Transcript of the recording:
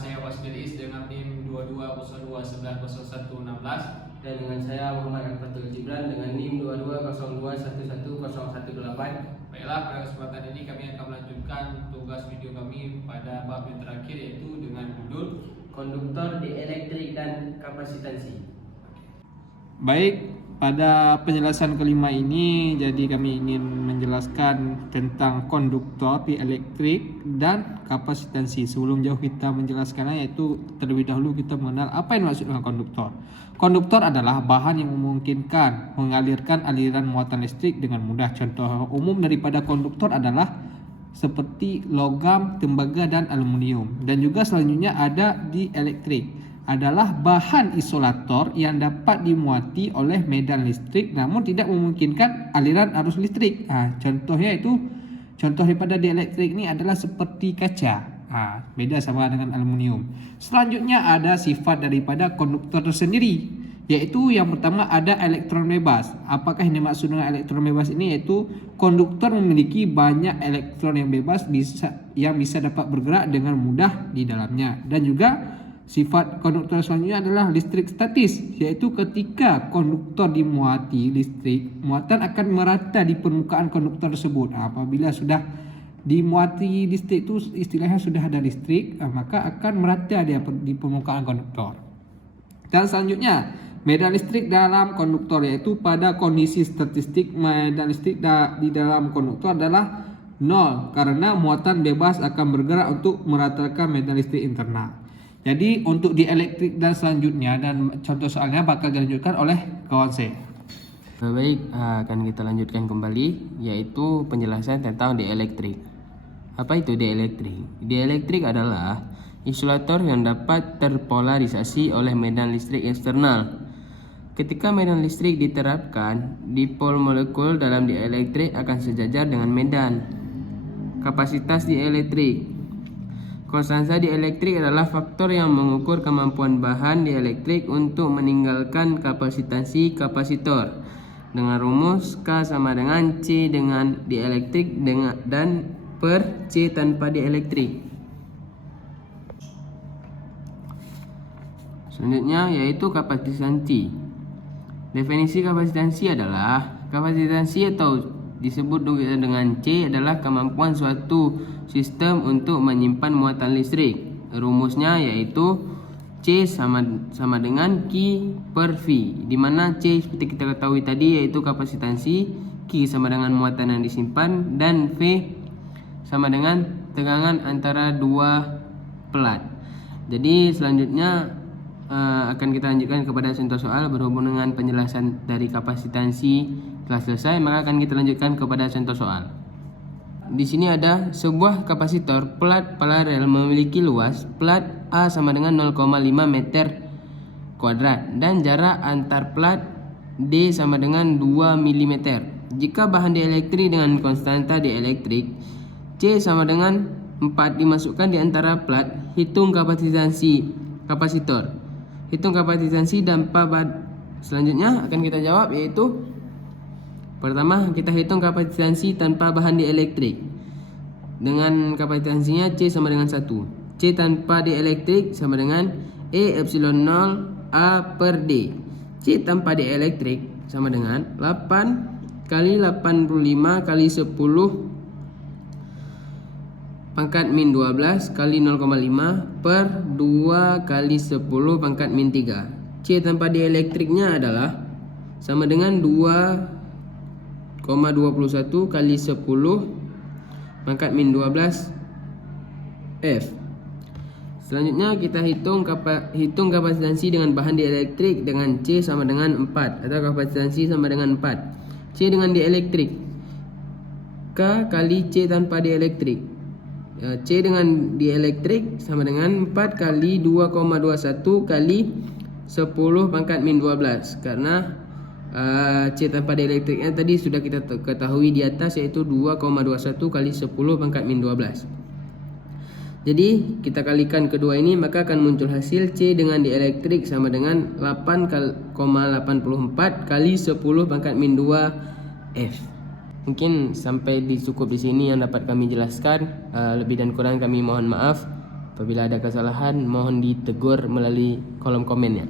saya Wasmil Is dengan NIM 2202110116. Dan dengan saya Muhammad Al-Fatul Jibran dengan NIM 2202111018. Baiklah, pada kesempatan ini kami akan melanjutkan tugas video kami pada bab yang terakhir, yaitu dengan judul Konduktor dielektrik dan kapasitansi. Baik, pada penjelasan kelima ini jadi kami ingin menjelaskan tentang konduktor dielektrik dan kapasitansi. Sebelum jauh kita menjelaskannya, yaitu terlebih dahulu kita mengenal apa yang dimaksud dengan konduktor. Konduktor adalah bahan yang memungkinkan mengalirkan aliran muatan listrik dengan mudah. Contoh umum daripada konduktor adalah seperti logam, tembaga, dan aluminium. Dan juga selanjutnya ada dielektrik, adalah bahan isolator yang dapat dimuati oleh medan listrik namun tidak memungkinkan aliran arus listrik. Contohnya itu, contoh daripada dielektrik ini adalah seperti kaca. Beda sama dengan aluminium. Selanjutnya ada sifat daripada konduktor tersendiri, yaitu yang pertama ada elektron bebas. Apakah yang dimaksud dengan elektron bebas ini? Yaitu konduktor memiliki banyak elektron yang bebas yang bisa dapat bergerak dengan mudah di dalamnya. Dan juga sifat konduktor selanjutnya adalah listrik statis, yaitu ketika konduktor dimuati listrik, muatan akan merata di permukaan konduktor tersebut. Apabila sudah dimuati listrik itu istilahnya sudah ada listrik, maka akan merata dia di permukaan konduktor. Dan selanjutnya medan listrik dalam konduktor, yaitu pada kondisi statistik medan listrik di dalam konduktor adalah 0 karena muatan bebas akan bergerak untuk meratakan medan listrik internal. Jadi untuk dielektrik dan selanjutnya dan contoh soalnya bakal dilanjutkan oleh kawan saya. Baik, akan kita lanjutkan kembali, yaitu penjelasan tentang dielektrik. Apa itu dielektrik? Dielektrik adalah isolator yang dapat terpolarisasi oleh medan listrik eksternal. Ketika medan listrik diterapkan, dipol molekul dalam dielektrik akan sejajar dengan medan. Kapasitas dielektrik. Konstansa dielektrik adalah faktor yang mengukur kemampuan bahan dielektrik untuk meninggalkan kapasitansi kapasitor. Dengan rumus K sama dengan C dengan dielektrik dan per C tanpa dielektrik. Selanjutnya yaitu kapasitansi. Definisi kapasitansi adalah kapasitansi atau disebut juga dengan C adalah kemampuan suatu sistem untuk menyimpan muatan listrik. Rumusnya yaitu C sama dengan Q per V, di mana C seperti kita ketahui tadi yaitu kapasitansi, Q sama dengan muatan yang disimpan, dan V sama dengan tegangan antara dua pelat. Jadi selanjutnya akan kita lanjutkan kepada contoh soal. Berhubung dengan penjelasan dari kapasitansi telah selesai, maka akan kita lanjutkan kepada contoh soal. Di sini ada sebuah kapasitor plat paralel memiliki luas plat A sama dengan 0,5 meter kuadrat dan jarak antar plat D sama dengan 2 mm. Jika bahan dielektrik dengan konstanta dielektrik C sama dengan 4 dimasukkan di antara plat, hitung kapasitansi kapasitor. Hitung kapasitansi tanpa selanjutnya akan kita jawab, yaitu pertama kita hitung kapasitansi tanpa bahan dielektrik. Dengan kapasitansinya C sama dengan 1. C tanpa dielektrik sama dengan E epsilon 0 A per D. C tanpa dielektrik sama dengan 8 kali 85 kali 10 pangkat min 12 kali 0,5 per 2 kali 10 pangkat min 3. C tanpa dielektriknya adalah sama dengan 2,21 kali 10 pangkat min 12 F. Selanjutnya kita hitung kapasitansi dengan bahan dielektrik dengan C sama dengan 4, atau kapasitansi sama dengan 4. C dengan dielektrik K kali C tanpa dielektrik. C dengan dielektrik sama dengan 4 kali 2,21 kali 10 pangkat min 12. Karena C tanpa dielektriknya tadi sudah kita ketahui di atas, yaitu 2,21 kali 10 pangkat min 12. Jadi kita kalikan kedua ini, maka akan muncul hasil C dengan dielektrik sama dengan 8,84 kali 10 pangkat min 2 F. Mungkin sampai cukup di sini yang dapat kami jelaskan. Lebih dan kurang kami mohon maaf. Apabila ada kesalahan mohon ditegur melalui kolom komen ya.